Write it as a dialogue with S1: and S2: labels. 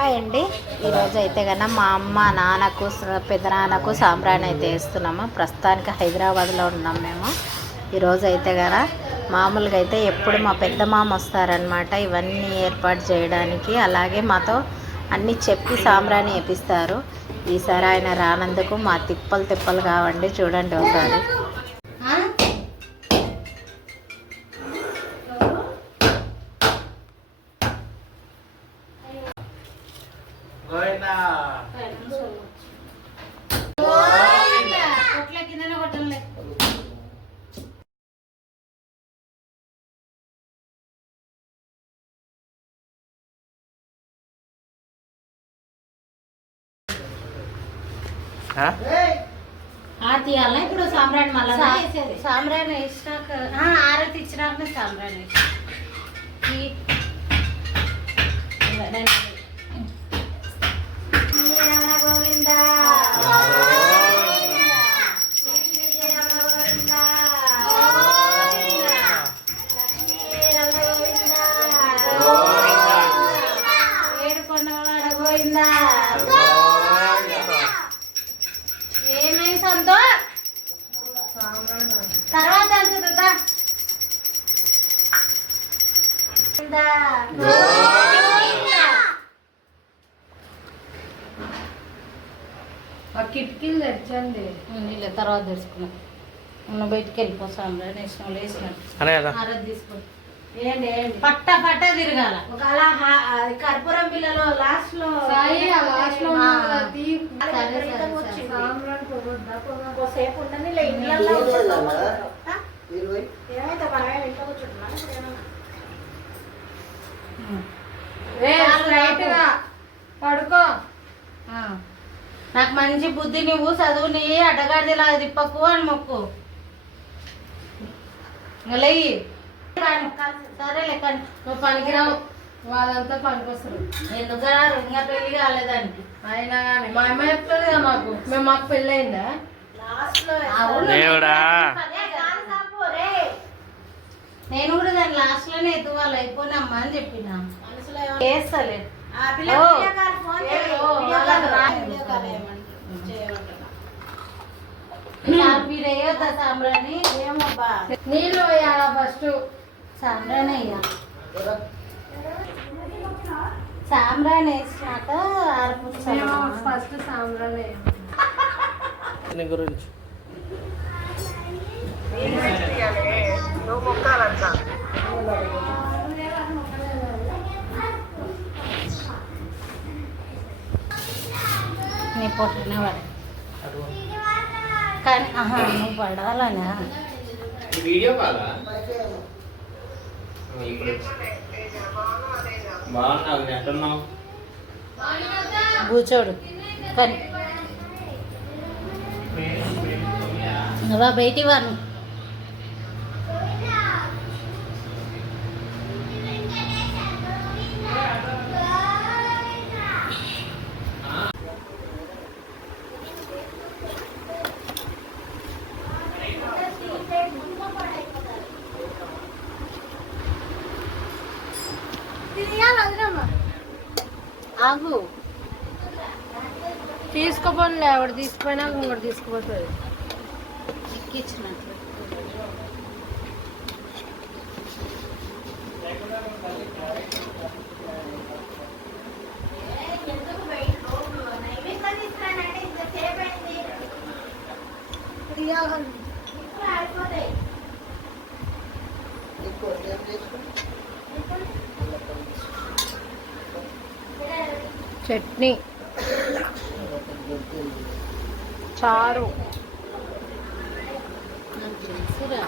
S1: Hi అండి. ఈరోజు అయితే కన్నా మా అమ్మ నాన్నకు పెదనాన్నకు సాంబ్రాణి అయితే వేస్తున్నాము. ప్రస్తుతానికి హైదరాబాద్లో ఉన్నాం మేము. ఈరోజు అయితే కదా మామూలుగా అయితే ఎప్పుడు మా పెద్ద మామ వస్తారనమాట ఇవన్నీ ఏర్పాటు చేయడానికి. అలాగే మాతో అన్నీ చెప్పి సాంబ్రాణి వేపిస్తారు. ఈసారి ఆయన రానందుకు మా తిప్పలు తిప్పలు కావండి. చూడండి ఒకసారి.
S2: గోవిందా
S1: ఆరతి అలా ఇప్పుడు సాంబ్రాణి మళ్ళీ
S3: సాంబ్రాణి వేసినాక ఆ, ఆరతి ఇచ్చినాక సాంబ్రాణి వేసి.
S4: ఆ కిటికీలు తెచ్చండి
S3: నీళ్ళ తర్వాత తెచ్చుకున్నాం మనం బయటికి వెళ్ళిపోతాం వేసిన వాళ్ళు వేసినట్టు ఆరతి తీసుకోండి
S1: ఏంటి
S3: పట్ట పట్ట తిరగాల.
S1: ఒక అలా కర్పూరం బిల్లలో లాస్ట్లో
S4: సాయి ఆ
S1: లాస్ట్లో ఉండని ఇళ్ళల్లో. ఆ? ఏమైతే పర్వాలేదు, ఇంట్లో కూర్చుంటున్నాం.
S4: పడుకో.
S3: ఆ. నాకు మంచి బుద్ధి నువ్వు చదువుని అడ్డగాడిదిలాగా తిప్పకు అని మొక్కు. లేయి. సరేలే కానీ
S4: నువ్వు పనికిరావు. వాళ్ళంతా పనికొస్తారు.
S3: ఎందుకు రారు? ఇంకా పెళ్ళి కాలేదానికి?
S4: అయినా కానీ మా అమ్మ చెప్తుంది కదా మాకు. మేము మాకు పెళ్ళి అయిందా.
S3: నేను కూడా దాని లాస్ట్లోనే ఎత్తుకోవాలి. అయిపోయినమ్మా అని చెప్పిన. సాంబ్రాణి.
S4: నీళ్ళు పోయాలా ఫస్ట్?
S3: సాంబ్రాణి అయ్యా సాంబ్రాణి వేసినాక
S4: ఫస్ట్ సాంబ్రాణి
S2: గురించి.
S3: నీ పొట్టిన పడ. కానీ ఆహా నువ్వు పడాలనా?
S2: వీడియో కాలా? బాగున్నావు ఎక్కడున్నావు?
S3: కూర్చోడు. కానీ. బయటి వాను ఆగు
S4: తీసుకోపోలే ఆవిడ తీసుకుపోయినాక ఇంకోటి తీసుకుపోతుంది
S3: ఎక్కించినట్లు
S1: ఎందుకు
S4: చట్నీ. చారు.
S3: నాకు తెలుసురా.